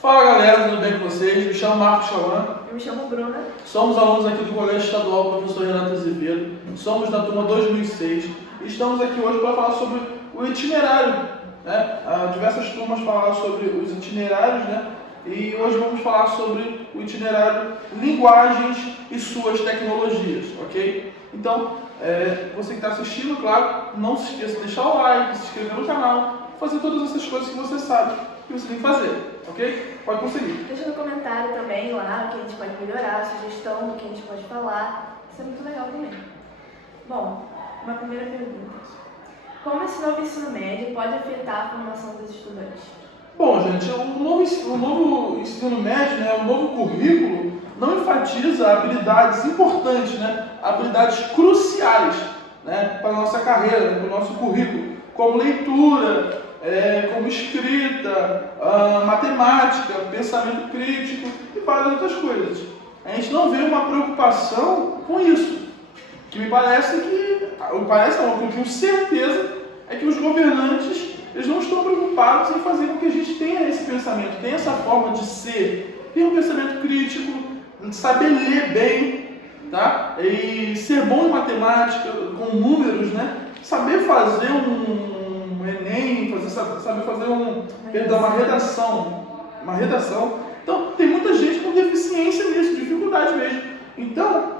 Fala galera, tudo bem com vocês? Me chamo Marcos Cauã. Eu me chamo Bruna. Somos alunos aqui do Colégio Estadual Professor Renato Azevedo. Somos da turma 2006 e estamos aqui hoje para falar sobre o itinerário. Diversas turmas falaram sobre os itinerários, e hoje vamos falar sobre o itinerário linguagens e suas tecnologias, ok? Então, você que está assistindo, claro, não se esqueça de deixar o like, se inscrever no canal, fazer todas essas coisas que você sabe que você tem que fazer, ok? Pode conseguir. Deixa no comentário também lá o que a gente pode melhorar, sugestão do que a gente pode falar. Isso é muito legal também. Bom, uma primeira pergunta. Como esse novo ensino médio pode afetar a formação dos estudantes? Bom, gente, o novo ensino médio, o novo currículo, não enfatiza habilidades importantes, habilidades cruciais, para a nossa carreira, para o nosso currículo, como leitura, como escrita, matemática, pensamento crítico e várias outras coisas. A gente não vê uma preocupação com isso, que me parece que, eu tenho certeza, é que os governantes eles não estão preocupados em fazer com que a gente tenha esse pensamento, tenha essa forma de ser, tenha um pensamento crítico, saber ler bem, tá? E ser bom em matemática, com números, saber fazer um Enem, saber fazer uma redação. Então, tem muita gente com deficiência nisso, dificuldade mesmo. Então,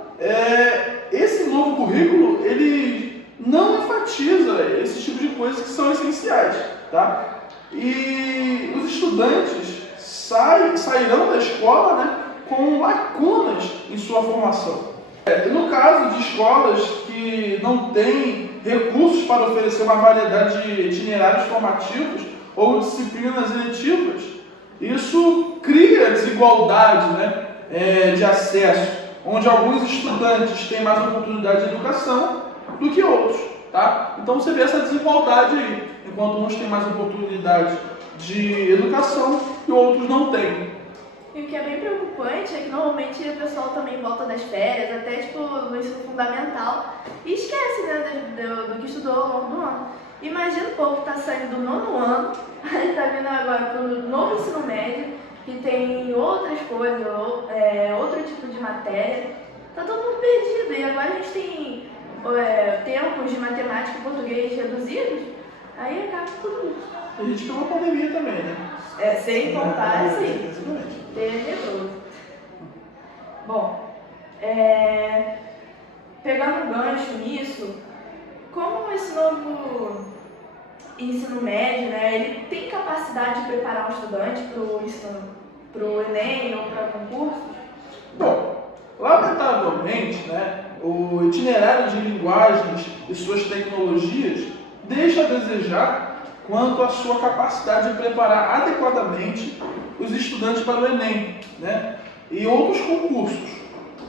esse novo currículo, ele não enfatiza esse tipo de coisas que são essenciais, tá? E os estudantes sairão da escola, com lacunas em sua formação. No caso de escolas que não têm recursos para oferecer uma variedade de itinerários formativos ou disciplinas eletivas, isso cria desigualdade, de acesso, onde alguns estudantes têm mais oportunidade de educação do que outros, tá? Então você vê essa desigualdade aí, enquanto uns têm mais oportunidade de educação e outros não têm. E o que é bem preocupante é que normalmente o pessoal também volta das férias, até no ensino fundamental, e esquece do que estudou ao longo do ano. Imagina o povo que está saindo do 9º ano, está vindo agora para o novo ensino médio, que tem outras coisas, outro tipo de matéria. Está todo mundo perdido, e agora a gente tem tempos de matemática e português reduzidos, aí acaba tudo isso. A gente tem uma pandemia também, Sem contar, sim. Exatamente. Tenebroso. Bom, pegando um gancho nisso, como esse novo ensino médio, ele tem capacidade de preparar um estudante para o Enem ou para concursos? Bom, lamentavelmente, o itinerário de linguagens e suas tecnologias deixa a desejar quanto à sua capacidade de preparar adequadamente os estudantes para o Enem, e outros concursos.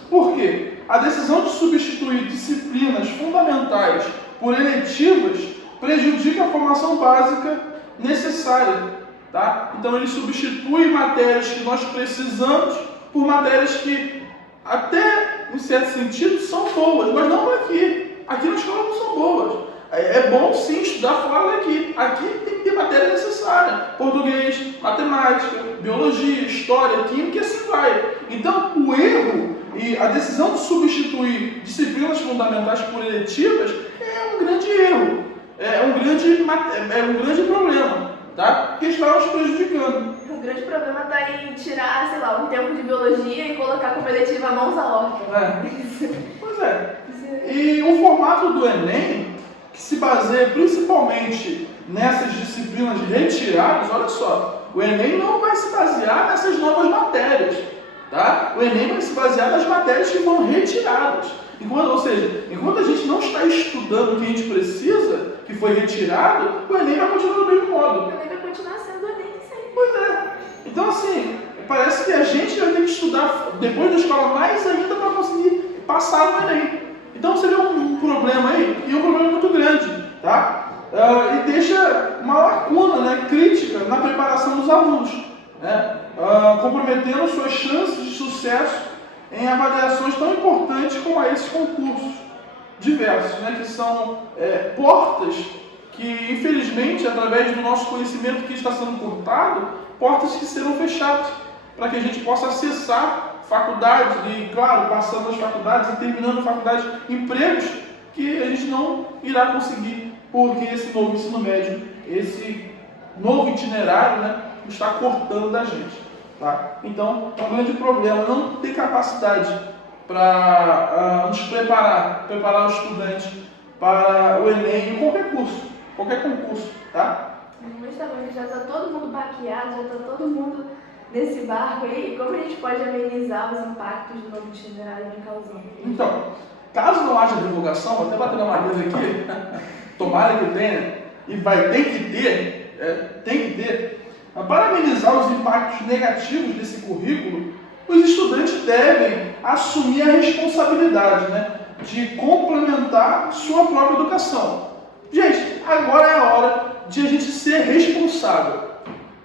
Por quê? A decisão de substituir disciplinas fundamentais por eletivas prejudica a formação básica necessária, tá? Então ele substitui matérias que nós precisamos por matérias que até, em certo sentido, são boas, mas não aqui. Aqui na escola não são boas. É bom sim estudar fora daqui. Aqui tem que ter matéria necessária. Português, matemática, biologia, história, química e assim vai. Então o erro e a decisão de substituir disciplinas fundamentais por eletivas é um grande erro. É um grande problema, tá? Porque está nos prejudicando. O grande problema está em tirar, um tempo de biologia e colocar como eletiva mãos à obra. Pois é. E o formato do Enem, que se baseia principalmente nessas disciplinas retiradas, olha só, o Enem não vai se basear nessas novas matérias, tá? O Enem vai se basear nas matérias que foram retiradas. Enquanto a gente não está estudando o que a gente precisa, que foi retirado, o Enem vai continuar do mesmo modo. O Enem vai continuar sendo o Enem sempre. Pois é. Então, parece que a gente vai ter que estudar depois da escola mais ainda para conseguir passar no Enem. Então você vê um problema aí, e um problema muito grande, tá? E deixa uma lacuna, crítica na preparação dos alunos, comprometendo suas chances de sucesso em avaliações tão importantes como esses concursos diversos, que são portas que, infelizmente, através do nosso conhecimento que está sendo cortado, portas que serão fechadas, para que a gente possa acessar faculdades e, claro, passando as faculdades e terminando a faculdade, empregos que a gente não irá conseguir, porque esse novo ensino médio, esse novo itinerário, né, está cortando da gente. Tá? Então, é um grande problema não ter capacidade para nos preparar o estudante para o Enem ou qualquer concurso. Tá? Justamente, já está todo mundo baqueado, já está todo mundo nesse barco aí. Como a gente pode amenizar os impactos do novo itinerário de causando? Então, caso não haja divulgação, vou até bater na madeira aqui, tomara que tenha, e tem que ter, para amenizar os impactos negativos desse currículo, os estudantes devem assumir a responsabilidade, né, de complementar sua própria educação. Gente, agora é a hora de a gente ser responsável.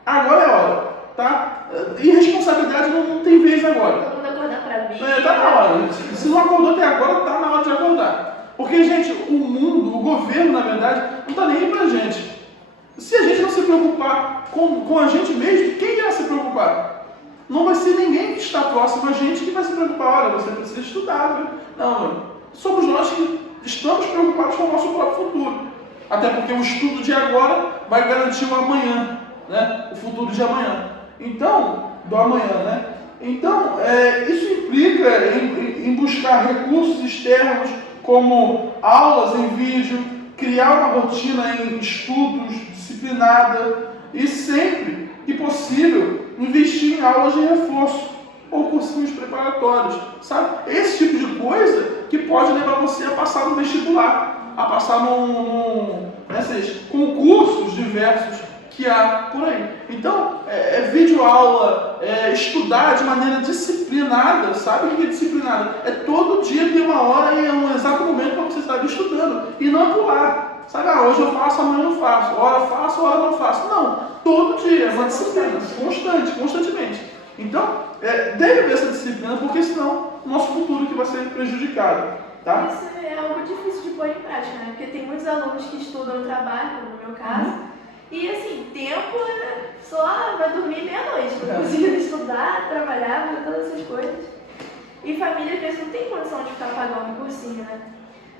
Agora é a hora, tá? E responsabilidade não tem vez agora. Todo mundo acordar pra mim. Tá na hora. Se não acordou até agora, tá na hora de acordar. Porque, gente, o mundo, o governo, na verdade, não tá nem aí pra gente. Se a gente não se preocupar com a gente mesmo, quem irá se preocupar? Não vai ser ninguém que está próximo a gente que vai se preocupar. Olha, você precisa estudar, viu? Não, somos nós que estamos preocupados com o nosso próprio futuro. Até porque o estudo de agora vai garantir o amanhã, né? O futuro de amanhã. Então, do amanhã, né? Então, isso implica em buscar recursos externos, como aulas em vídeo, criar uma rotina em estudos disciplinada e sempre que possível investir em aulas de reforço ou cursinhos preparatórios, sabe? Esse tipo de coisa que pode levar você a passar no vestibular, a passar nesses concursos diversos que há por aí. Então, videoaula, estudar de maneira disciplinada, sabe o que é disciplinada? É todo dia ter uma hora e um exato momento para você estar estudando e não pular. Sabe, hoje eu faço, amanhã eu não faço, hora faço, hora não faço. Não, todo dia, é uma disciplina, constantemente. Então, deve haver essa disciplina, porque senão o nosso futuro que vai ser prejudicado. Tá? Isso é algo difícil de pôr em prática, né? Porque tem muitos alunos que estudam no trabalho, como no meu caso, e assim, tempo só vai dormir meia-noite, não conseguindo estudar, trabalhar, fazer todas essas coisas. E família, às vezes, não tem condição de ficar pagando um cursinho, né?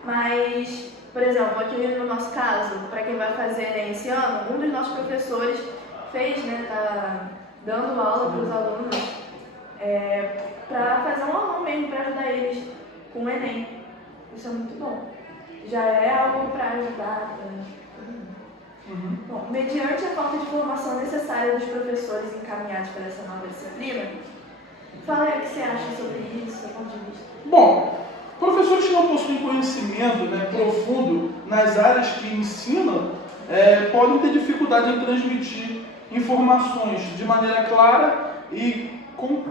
Mas, por exemplo, aqui no nosso caso, para quem vai fazer Enem esse ano, um dos nossos professores fez, né, tá dando aula para os alunos, para fazer um aulão mesmo, para ajudar eles com o Enem. Isso é muito bom. Já é algo para ajudar. Bom, mediante a falta de formação necessária dos professores encaminhados para essa nova disciplina, fala aí o que você acha sobre isso, do seu ponto de vista. Bom, professores que não possuem conhecimento, né, profundo nas áreas que ensinam, podem ter dificuldade em transmitir informações de maneira clara e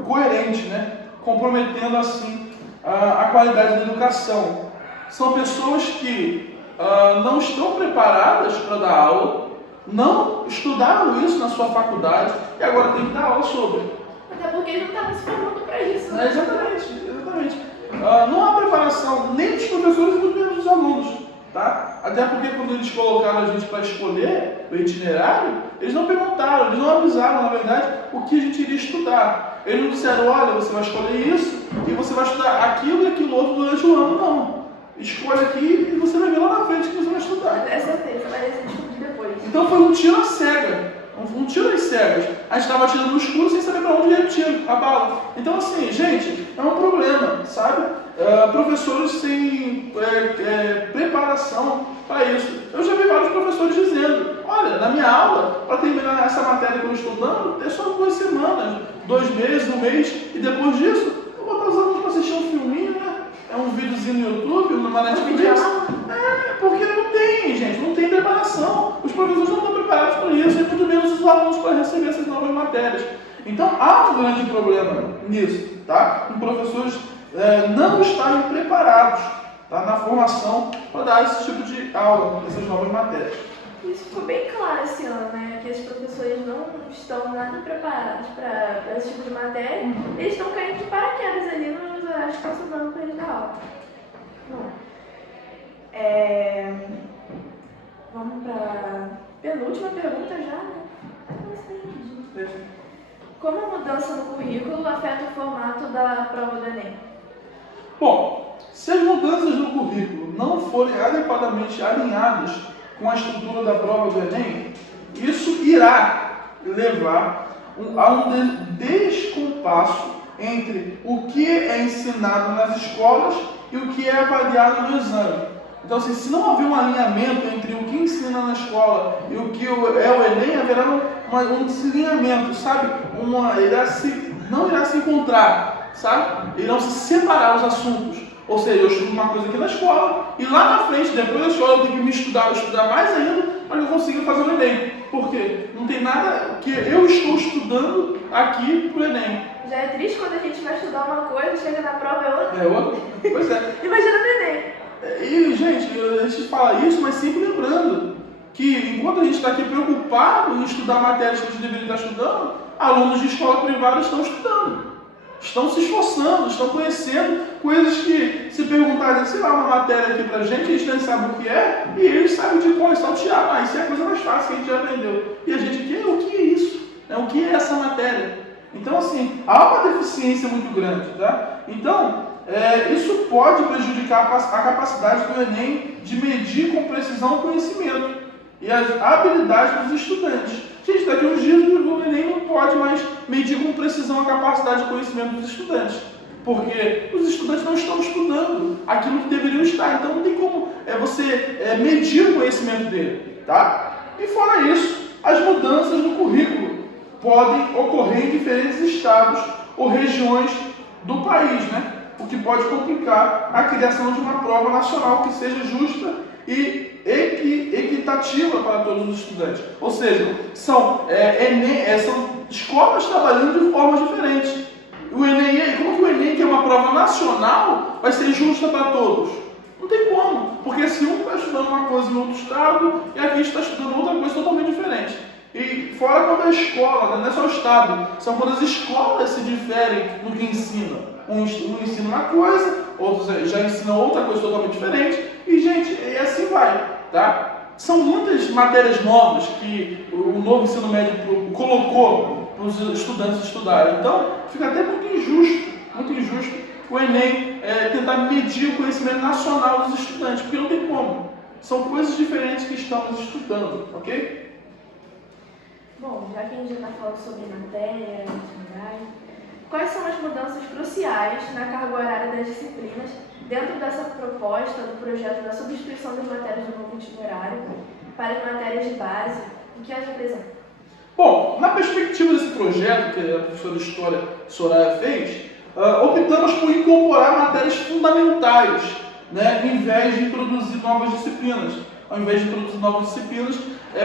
coerente, né, comprometendo assim a qualidade da educação. São pessoas que não estão preparadas para dar aula, não estudaram isso na sua faculdade e agora tem que dar aula sobre. Até porque eles não estavam se formando para isso. Né? Exatamente. Não há preparação nem dos professores e muito menos dos alunos. Tá? Até porque quando eles colocaram a gente para escolher o itinerário, eles não perguntaram, eles não avisaram, na verdade, o que a gente iria estudar. Eles não disseram, olha, você vai escolher isso e você vai estudar aquilo e aquilo outro durante o ano, não. Escolha aqui e você vai ver lá na frente que você vai estudar. É certeza, vai descobrir depois. Então foi um tiro às cegas. Um tiro às cegas. A gente estava tirando no escuro sem saber para onde ia o tiro, a bala. Então assim, gente, é um problema, sabe? Professores sem preparação para isso. Eu já vi vários professores dizendo, olha, na minha aula, para terminar essa matéria que eu estou dando, é só 2 semanas, 2 meses, 1 mês, e depois disso, eu vou botar os alunos para assistir um filminho, né? Um videozinho no YouTube, numa Netflix. Porque não tem, gente, não tem preparação. Os professores não estão preparados para isso, e muito menos os alunos para receber essas novas matérias. Então há um grande problema nisso, tá? Os professores não estarem preparados, tá? Na formação para dar esse tipo de aula, essas novas matérias. Isso ficou bem claro esse ano, né? Que os professores não estão nada preparados para esse tipo de matéria. Eles estão caindo de paraquedas ali nos horários que estão dando para eles dar aula. Bom, Vamos para penúltima pergunta já, né? Como a mudança no currículo afeta o formato da prova do Enem? Bom, se as mudanças no currículo não forem adequadamente alinhadas com a estrutura da prova do Enem, isso irá levar a um descompasso entre o que é ensinado nas escolas e o que é avaliado no exame. Então, assim, se não houver um alinhamento entre o que ensina na escola e o que é o Enem, haverá um desalinhamento, sabe? Não irá se encontrar, sabe? Irão se separar os assuntos. Ou seja, eu estudo uma coisa aqui na escola e lá na frente, depois da escola, eu tenho que me estudar mais ainda para que eu consiga fazer o Enem. Por quê? Não tem nada que eu estou estudando aqui para o Enem. Já é triste quando a gente vai estudar uma coisa, chega na prova é outra. É outra? Pois é. Imagina no Enem. E, gente, a gente fala isso, mas sempre lembrando que enquanto a gente está aqui preocupado em estudar matérias que a gente deveria estar estudando, alunos de escola privada estão estudando, estão se esforçando, estão conhecendo coisas que, se perguntarem, sei lá, uma matéria aqui pra gente, a gente nem sabe o que é, e eles sabem de qual é saltear. Ah, isso é a coisa mais fácil que a gente já aprendeu. E a gente aqui, o que é isso? O que é essa matéria? Então, assim, há uma deficiência muito grande, tá? Então, isso pode prejudicar a capacidade do Enem de medir com precisão o conhecimento e as habilidades dos estudantes. Gente, daqui a uns dias o Enem não pode mais medir com precisão a capacidade de conhecimento dos estudantes, porque os estudantes não estão estudando aquilo que deveriam estar, então não tem como você medir o conhecimento dele, tá? E fora isso, as mudanças no currículo podem ocorrer em diferentes estados ou regiões do país, né? O que pode complicar a criação de uma prova nacional que seja justa e equitativa para todos os estudantes. Ou seja, são escolas trabalhando de formas diferentes. Como que o Enem, que é uma prova nacional, vai ser justa para todos? Não tem como, porque se um está estudando uma coisa em outro estado e aqui está estudando outra coisa totalmente diferente. E fora quando a escola, não é só o estado, são quando as escolas se diferem no que ensinam. Um ensina uma coisa, outros já ensinam outra coisa totalmente diferente, e gente, e assim vai, tá? São muitas matérias novas que o novo ensino médio colocou para os estudantes estudarem, então fica até muito injusto o Enem tentar medir o conhecimento nacional dos estudantes, porque não tem como, são coisas diferentes que estamos estudando, ok? Bom, já que a gente já está falando sobre matéria, itinerário, quais são as mudanças cruciais na carga horária das disciplinas dentro dessa proposta do projeto da substituição das matérias do novo itinerário para as matérias de base? O que as apresenta? Bom, na perspectiva desse projeto que a professora de História Soraya fez, optamos por incorporar matérias fundamentais, né, em vez de introduzir novas disciplinas. Ao invés de introduzir novas disciplinas,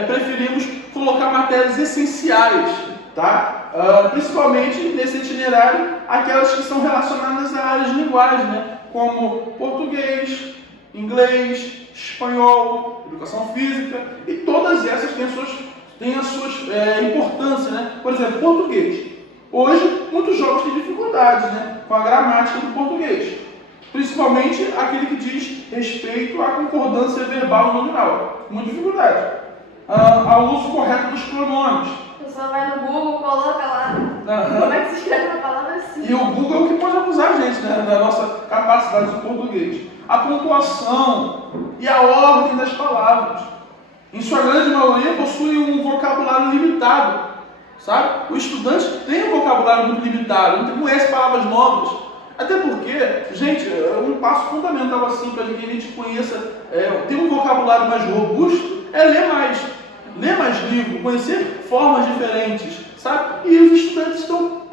preferimos colocar matérias essenciais, tá? Principalmente nesse itinerário, aquelas que são relacionadas à área de linguagem, né? Como português, inglês, espanhol, educação física, e todas essas têm as suas importâncias, né? Por exemplo, português. Hoje, muitos jovens têm dificuldades, né, com a gramática do português, principalmente aquele que diz respeito à concordância verbal e nominal. Muita dificuldade. Ao uso correto dos pronomes. A pessoa vai no Google, coloca lá como é que se escreve uma palavra assim. E o Google é o que pode acusar a gente, né, da nossa capacidade do português. A pontuação e a ordem das palavras. Em sua grande maioria, possui um vocabulário limitado. Sabe? O estudante tem um vocabulário muito limitado, não conhece palavras novas. Até porque, gente, um passo fundamental assim para que a gente conheça, ter um vocabulário mais robusto, é ler mais livro, conhecer formas diferentes, sabe? E os estudantes estão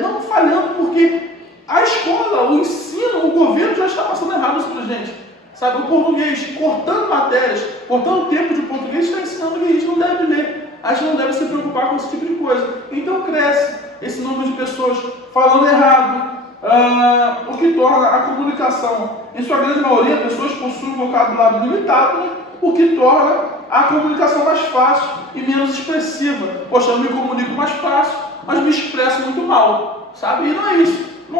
não falhando porque a escola, o ensino, o governo já está passando errado isso para a gente. Sabe? O português, cortando matérias, cortando tempo de português, está ensinando que a gente não deve ler. A gente não deve se preocupar com esse tipo de coisa. Então cresce esse número de pessoas falando errado, o que torna a comunicação, em sua grande maioria, pessoas possuem um vocabulário limitado, né? O que torna a comunicação mais fácil e menos expressiva. Poxa, eu me comunico mais fácil, mas me expresso muito mal, sabe? E não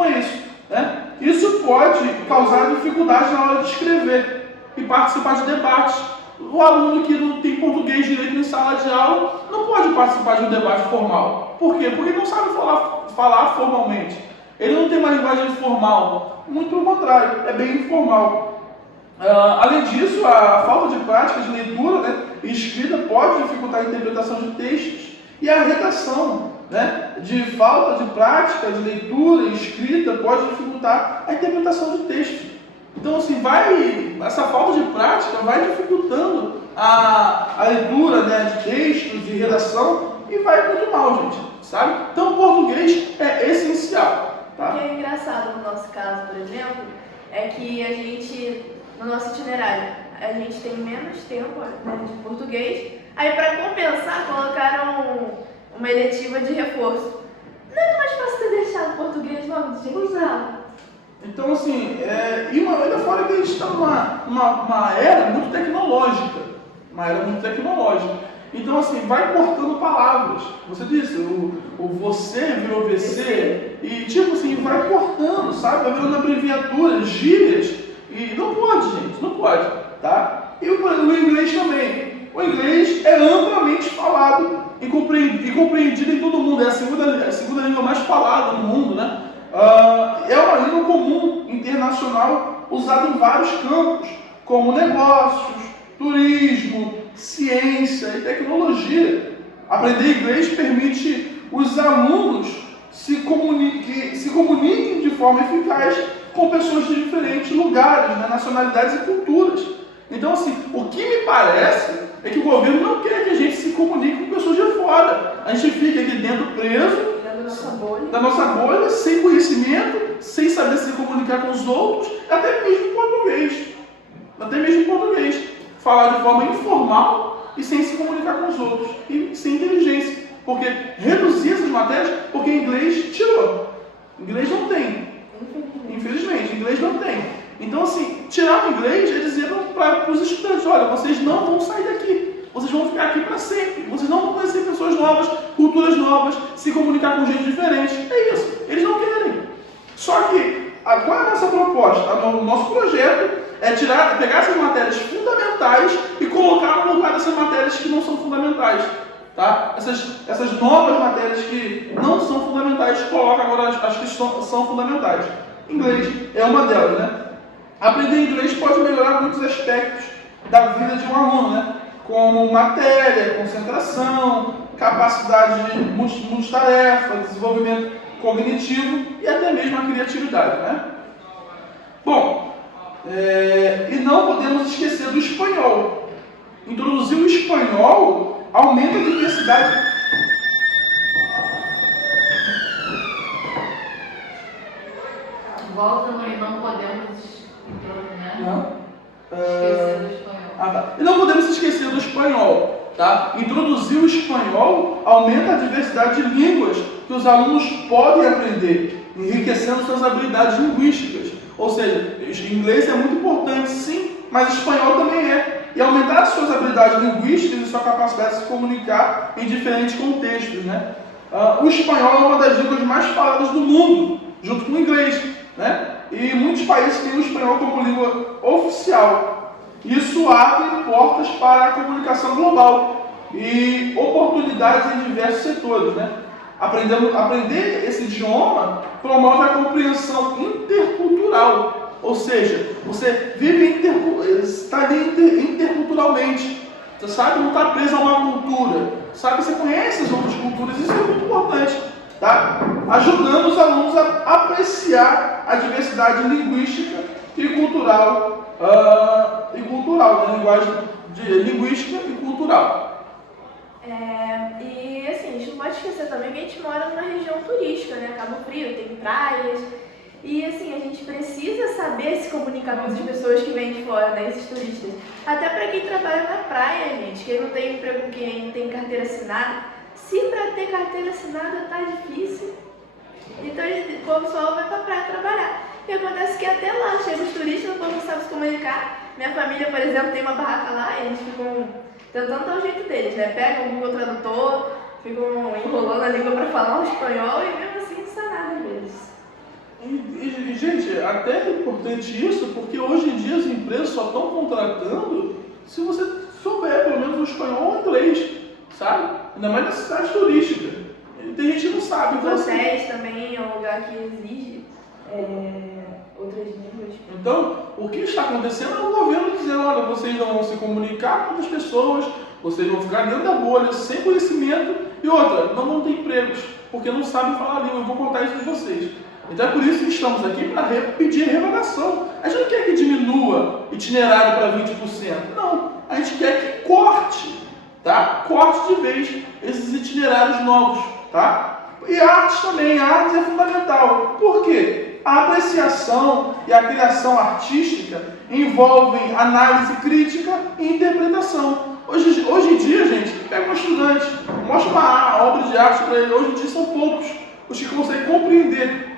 é isso, né? Isso pode causar dificuldade na hora de escrever e participar de debates, O aluno que não tem português direito em sala de aula não pode participar de um debate formal. Por quê? Porque ele não sabe falar formalmente. Ele não tem uma linguagem formal. Muito pelo contrário, é bem informal. Além disso, a falta de prática de leitura, né, e escrita pode dificultar a interpretação de textos. E a redação, né, de falta de prática de leitura e escrita pode dificultar a interpretação de textos. Então, assim, essa falta de prática vai dificultando a leitura, né, de textos, de redação, e vai muito mal, gente, sabe? Então, o português é essencial, tá? O que é engraçado no nosso caso, por exemplo, é que a gente, no nosso itinerário, a gente tem menos tempo, né, de português, aí para compensar colocaram uma eletiva de reforço. Não é mais fácil ter deixado o português logo de usar. Então, assim, ainda fora que a gente está numa era muito tecnológica. Uma era muito tecnológica. Então, assim, vai cortando palavras. Você disse, o você virou VC, e tipo assim, vai cortando, sabe? Vai virando abreviaturas, gírias, e não pode, gente, não pode, tá? E o inglês também. O inglês é amplamente falado e compreendido em todo mundo. É a segunda língua mais falada no mundo, né? É uma língua comum, internacional, usada em vários campos, como negócios, turismo, ciência e tecnologia. Aprender inglês permite os alunos se comuniquem de forma eficaz com pessoas de diferentes lugares, né, nacionalidades e culturas. Então, assim, o que me parece é que o governo não quer que a gente se comunique com pessoas de fora. A gente fica aqui dentro preso, da nossa bolha, sem conhecimento, sem saber se comunicar com os outros, até mesmo em português. Falar de forma informal e sem se comunicar com os outros, e sem inteligência. Porque reduzir essas matérias, porque inglês tirou. Inglês não tem. Infelizmente, inglês não tem. Então, assim, tirar o inglês é dizer para os estudantes, olha, vocês não vão sair daqui. Vocês vão ficar aqui para sempre. Vocês não vão conhecer pessoas novas, culturas novas, se comunicar com gente diferente. É isso. Eles não querem. Só que, qual é a nossa proposta? O nosso projeto é pegar essas matérias fundamentais e colocar no lugar dessas matérias que não são fundamentais. Tá? Essas novas matérias que não são fundamentais, coloca agora as que são fundamentais. Inglês é uma delas, né? Aprender inglês pode melhorar muitos aspectos da vida de um aluno, né? Como matéria, concentração, capacidade de multitarefa, desenvolvimento cognitivo e até mesmo a criatividade, né? Bom, e não podemos esquecer do espanhol. Introduzir o espanhol aumenta a diversidade. Volta, mas não podemos, né? Não. Esquecer do espanhol. Tá. E não podemos esquecer do espanhol, tá? Introduzir o espanhol aumenta a diversidade de línguas que os alunos podem aprender, enriquecendo suas habilidades linguísticas. Ou seja, inglês é muito importante, sim, mas espanhol também é. E aumentar suas habilidades linguísticas e sua capacidade de se comunicar em diferentes contextos, né? O espanhol é uma das línguas mais faladas do mundo, junto com o inglês, né? E muitos países têm o espanhol como língua oficial. Isso abre portas para a comunicação global e oportunidades em diversos setores, né? Aprender esse idioma promove a compreensão intercultural, ou seja, você está ali interculturalmente, você sabe, não está preso a uma cultura, sabe, você conhece as outras culturas, isso é muito importante, tá? Ajudando os alunos a apreciar a diversidade linguística e cultural, né? Linguística e cultural. E assim, a gente não pode esquecer também que a gente mora numa região turística, né? Cabo Frio, tem praias. E assim, a gente precisa saber se comunicar com as pessoas que vêm de fora, né? Esses turistas. Até para quem trabalha na praia, gente. Quem não tem emprego, quem tem carteira assinada. Se para ter carteira assinada tá difícil, então o pessoal vai pra praia trabalhar. E acontece que até lá chega os turistas, o povo não sabe se comunicar. Minha família, por exemplo, tem uma barraca lá e eles ficam tentando dar o jeito deles, né? Pegam o Google Tradutor, ficam enrolando a língua para falar o espanhol e mesmo assim não sai nada deles. E, gente, até é importante isso, porque hoje em dia as empresas só estão contratando se você souber pelo menos o espanhol ou o inglês, sabe? Ainda mais na cidade turística. Tem gente que não sabe. Então, Os hotéis também é um lugar que exige outras línguas. Então, o que está acontecendo é o governo dizendo, olha, vocês não vão se comunicar com outras pessoas, vocês vão ficar dentro da bolha, sem conhecimento, e outra, não vão ter empregos, porque não sabem falar a língua, eu vou contar isso de vocês. Então é por isso que estamos aqui para pedir revogação. A gente não quer que diminua itinerário para 20%, não. A gente quer que corte, tá? Corte de vez esses itinerários novos, tá? E a arte também, a arte é fundamental. Por quê? A apreciação e a criação artística envolvem análise crítica e interpretação. Hoje em dia, gente, pega um estudante, mostra uma obra de arte para ele, hoje em dia são poucos os que conseguem compreender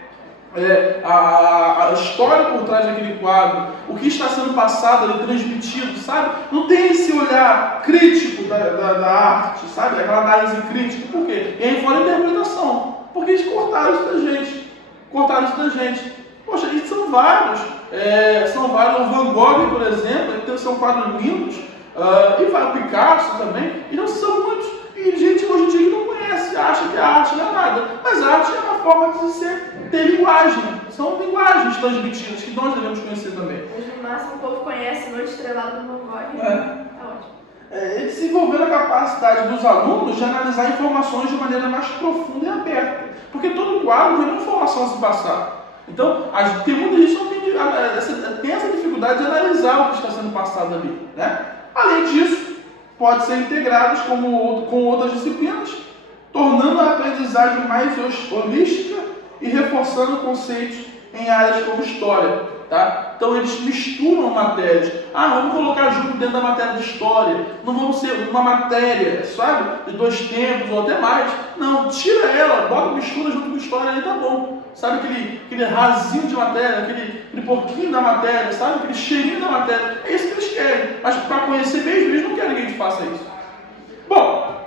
a história por trás daquele quadro, o que está sendo passado ali, transmitido, sabe? Não tem esse olhar crítico da arte, sabe? Aquela análise crítica. Por quê? E aí fora a interpretação. Porque eles cortaram isso da gente. Poxa, eles são vários. O Van Gogh, por exemplo, ele são quadros lindos. E o Picasso também. E não são muitos. E gente hoje em dia não conhece, acha que a arte não é nada. Mas a arte é uma forma de ter linguagem. São linguagens transmitidas que nós devemos conhecer também. Hoje no máximo o povo conhece Noite Estrelada do Van Gogh. Tá ótimo. Desenvolvendo a capacidade dos alunos de analisar informações de maneira mais profunda e aberta. Porque todo quadro tem uma informação a se passar. Então, tem muita gente que tem essa dificuldade de analisar o que está sendo passado ali. Né? Além disso, pode ser integrados com outras disciplinas, tornando a aprendizagem mais holística e reforçando conceitos em áreas como história. Tá? Então eles misturam matérias. Vamos colocar junto dentro da matéria de história. Não vamos ser uma matéria, sabe? De 2 tempos ou até mais. Não, tira ela, bota mistura junto com história aí, tá bom. Sabe aquele rasinho de matéria, aquele pouquinho da matéria, sabe? Aquele cheirinho da matéria. É isso que eles querem. Mas para conhecer mesmo, eles não querem que a gente faça isso. Bom,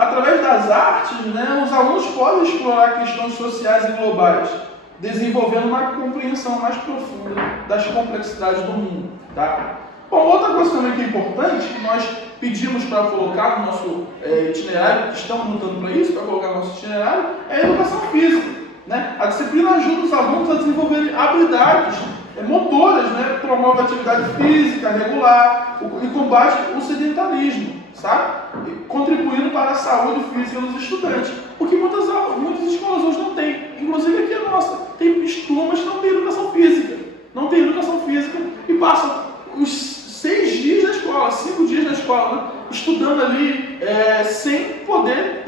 através das artes, né, os alunos podem explorar questões sociais e globais, desenvolvendo uma compreensão mais profunda das complexidades do mundo. Tá? Bom, outra coisa também que é importante, que nós pedimos para colocar no nosso itinerário, estamos lutando para isso, para colocar no nosso itinerário, é a educação física. Né? A disciplina ajuda os alunos a desenvolverem habilidades motoras, né? Promove a atividade física regular e combate o sedentarismo, sabe? Contribuindo para a saúde física dos estudantes. O que muitas escolas hoje não têm, inclusive aqui a nossa. Tem turmas que não têm educação física. Não tem educação física e passam os 6 dias na escola, 5 dias na escola, né? Estudando ali sem poder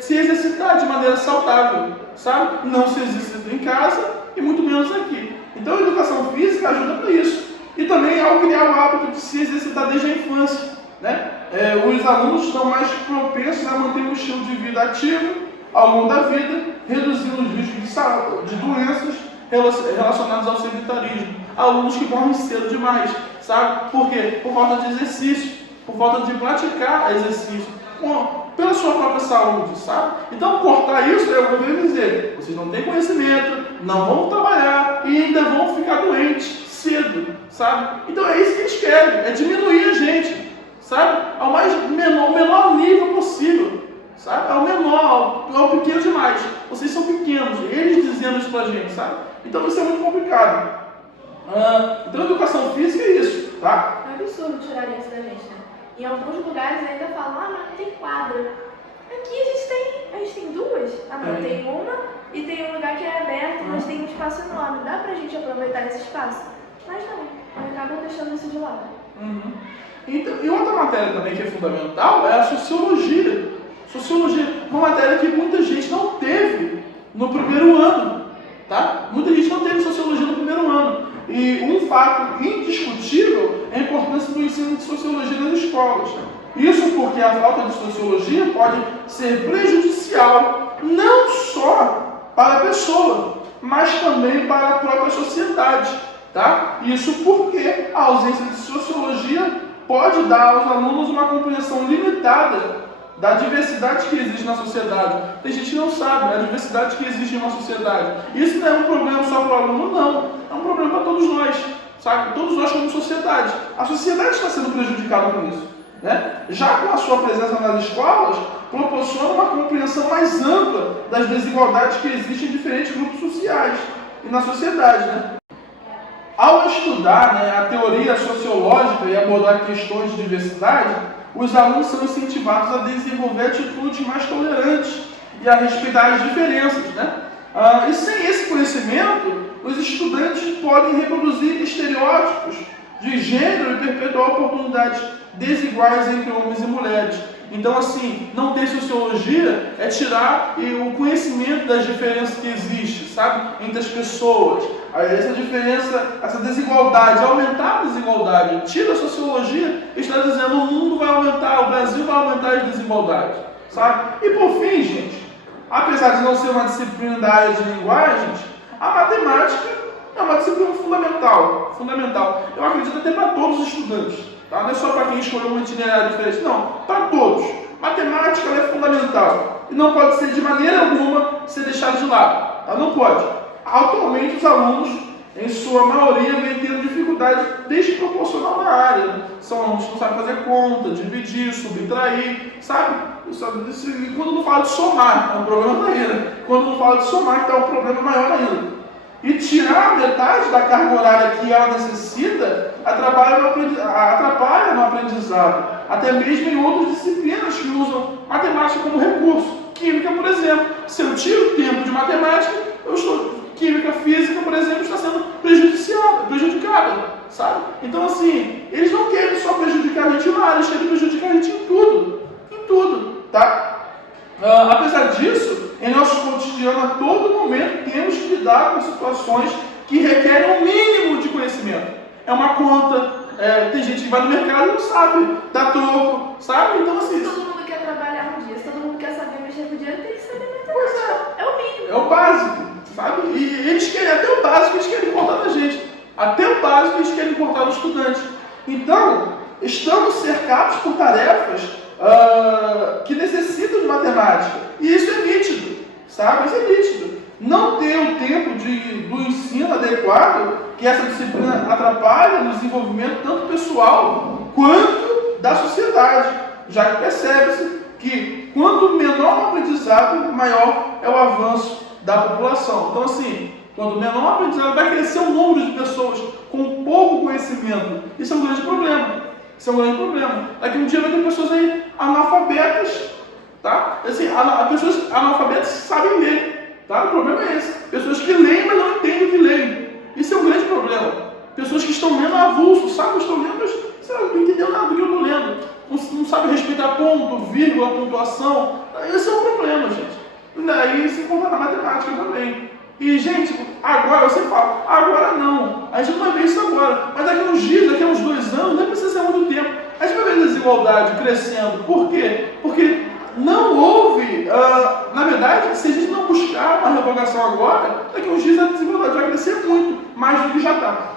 se exercitar de maneira saudável, sabe? Não se exercita em casa e muito menos aqui. Então a educação física ajuda para isso. E também ao criar o hábito de se exercitar desde a infância. Né? Os alunos estão mais propensos a manter um estilo de vida ativo ao longo da vida, reduzindo os riscos de doenças relacionadas ao sedentarismo. Alunos que morrem cedo demais, sabe? Por quê? Por falta de exercício, por falta de praticar exercício, pela sua própria saúde, sabe? Então, cortar isso, eu vou dizer, vocês não têm conhecimento, não vão trabalhar e ainda vão ficar doentes cedo, sabe? Então é isso que eles querem, é diminuir a gente, sabe? Ao menor nível possível, sabe? Ao menor, ao pequeno demais. Vocês são pequenos, eles dizendo isso pra gente, sabe? Então isso é muito complicado. Então a educação física é isso, tá? É um absurdo tirar isso da gente, né? Em alguns lugares ainda falam, mas não tem quadra. Aqui a gente tem 2. Tem uma e tem um lugar que é aberto, mas tem um espaço enorme. Dá pra gente aproveitar esse espaço? Mas não, acabam deixando isso de lado. Então, e outra matéria também que é fundamental é a sociologia. Sociologia, uma matéria que muita gente não teve no primeiro ano, tá? Muita gente não teve sociologia no primeiro ano. E um fato indiscutível é a importância do ensino de sociologia nas escolas. Isso porque a falta de sociologia pode ser prejudicial não só para a pessoa, mas também para a própria sociedade. Tá? Isso porque a ausência de sociologia pode dar aos alunos uma compreensão limitada da diversidade que existe na sociedade. Tem gente que não sabe a diversidade que existe em uma sociedade. Isso não é um problema só para o aluno, não. É um problema para todos nós. sabe? Todos nós como sociedade. A sociedade está sendo prejudicada com isso, né? Já com a sua presença nas escolas, proporciona uma compreensão mais ampla das desigualdades que existem em diferentes grupos sociais e na sociedade, né? Ao estudar, né, a teoria sociológica e abordar questões de diversidade, os alunos são incentivados a desenvolver atitudes mais tolerantes e a respeitar as diferenças, né? E sem esse conhecimento, os estudantes podem reproduzir estereótipos de gênero e perpetuar oportunidades desiguais entre homens e mulheres. Então, assim, não ter sociologia é tirar o conhecimento das diferenças que existem, sabe, entre as pessoas. Essa diferença, essa desigualdade, aumentar a desigualdade. Tira a sociologia e está dizendo o mundo vai aumentar, o Brasil vai aumentar as desigualdades, sabe? E por fim, gente, apesar de não ser uma disciplina da área de linguagens, a matemática é uma disciplina fundamental. Eu acredito até para todos os estudantes, tá? Não é só para quem escolheu um itinerário diferente, não, para todos. Matemática ela é fundamental e não pode ser de maneira alguma ser deixada de lado, tá? Não pode. Atualmente os alunos, em sua maioria, vêm tendo dificuldade desproporcional na área, né? São alunos que não sabem fazer conta, dividir, subtrair, sabe? E quando não fala de somar, é um problema ainda. Quando não fala de somar, está um problema maior ainda. E tirar metade da carga horária que ela necessita atrapalha no aprendizado, até mesmo em outras disciplinas que usam matemática como recurso. Química, por exemplo. Se eu tiro tempo de matemática, química, física, por exemplo, está sendo prejudicada, sabe? Então, assim, eles não querem só prejudicar a gente lá, eles querem prejudicar a gente em tudo, tá? Apesar disso, em nosso cotidiano, a todo momento, temos que lidar com situações que requerem um mínimo de conhecimento. É uma conta, tem gente que vai no mercado e não sabe, dá troco, sabe? Então, assim... Todo mundo quer trabalhar um dia, se todo mundo quer saber mexer no dinheiro, tem que saber matemática. Pois é. É o mínimo. É o básico, sabe? E eles querem, até o básico eles querem cortar da gente. Até o básico eles querem cortar do estudante. Então, estamos cercados por tarefas que necessitam de matemática. E isso é nítido, sabe? Isso é nítido. Não ter o tempo do ensino adequado, que essa disciplina atrapalha no desenvolvimento tanto pessoal quanto da sociedade, já que percebe-se que quanto menor o aprendizado, maior é o avanço da população. Então, assim, quanto menor o aprendizado, vai crescer o número de pessoas com pouco conhecimento. Isso é um grande problema. Daqui um dia vai ter pessoas aí analfabetas, tá? Assim, pessoas analfabetas que sabem ler, tá? O problema é esse. Pessoas que leem, mas não entendem o que leem. Isso é um grande problema. Pessoas que estão lendo avulso, sabe? Eu estou lendo, mas não estou entendendo nada do que eu estou lendo. Não sabe respeitar ponto, vírgula, pontuação. Esse é um problema, gente. E daí se encontra na matemática também. E, gente, agora, você fala, agora não. A gente não vai ver isso agora. Mas daqui a uns dias, daqui a uns 2 anos, nem precisa ser muito tempo. A gente vai ver a desigualdade crescendo. Por quê? Porque não houve, na verdade, se a gente não buscar uma revogação agora, daqui a uns dias a desigualdade vai crescer muito, mais do que já está.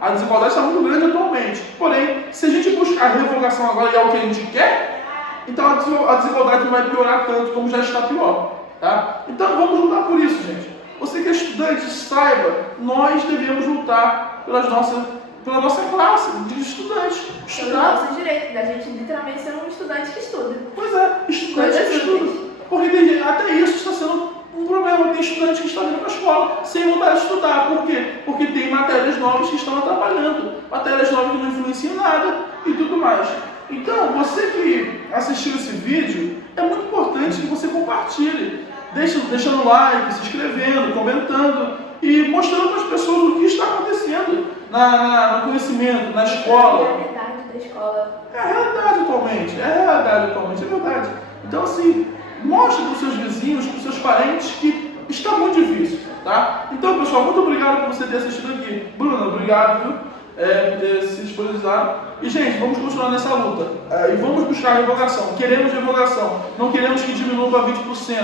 A desigualdade está muito grande atualmente. Porém, se a gente buscar a revogação agora e é o que a gente quer, então a desigualdade não vai piorar tanto como já está pior. Tá? Então vamos lutar por isso, gente. Você que é estudante, saiba, nós devemos lutar pela nossa classe de estudantes. Pelo nosso direito, da gente literalmente ser um estudante que estuda. Pois é, estudante que estuda. Porque até isso está sendo um problema. Tem estudante que está vindo para a escola sem vontade de estudar. Por quê? Porque tem matérias novas que estão atrapalhando. Matérias novas que não influenciam nada e tudo mais. Então, você que assistiu esse vídeo, é muito importante que você compartilhe, deixando like, se inscrevendo, comentando e mostrando para as pessoas o que está acontecendo no conhecimento, na escola. É a realidade da escola. É a realidade atualmente, é verdade. Então, assim, mostre para os seus vizinhos, para os seus parentes que está muito difícil, tá? Então, pessoal, muito obrigado por você ter assistido aqui. Bruna, obrigado, viu? Por ter se disponibilizado. E, gente, vamos continuar nessa luta. E vamos buscar a revogação. Queremos revogação. Não queremos que diminua para 20%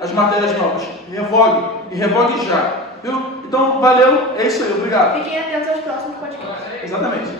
as matérias novas. Revogue. E revogue já. Viu? Então, valeu. É isso aí. Obrigado. Fiquem atentos aos próximos podcasts. Exatamente.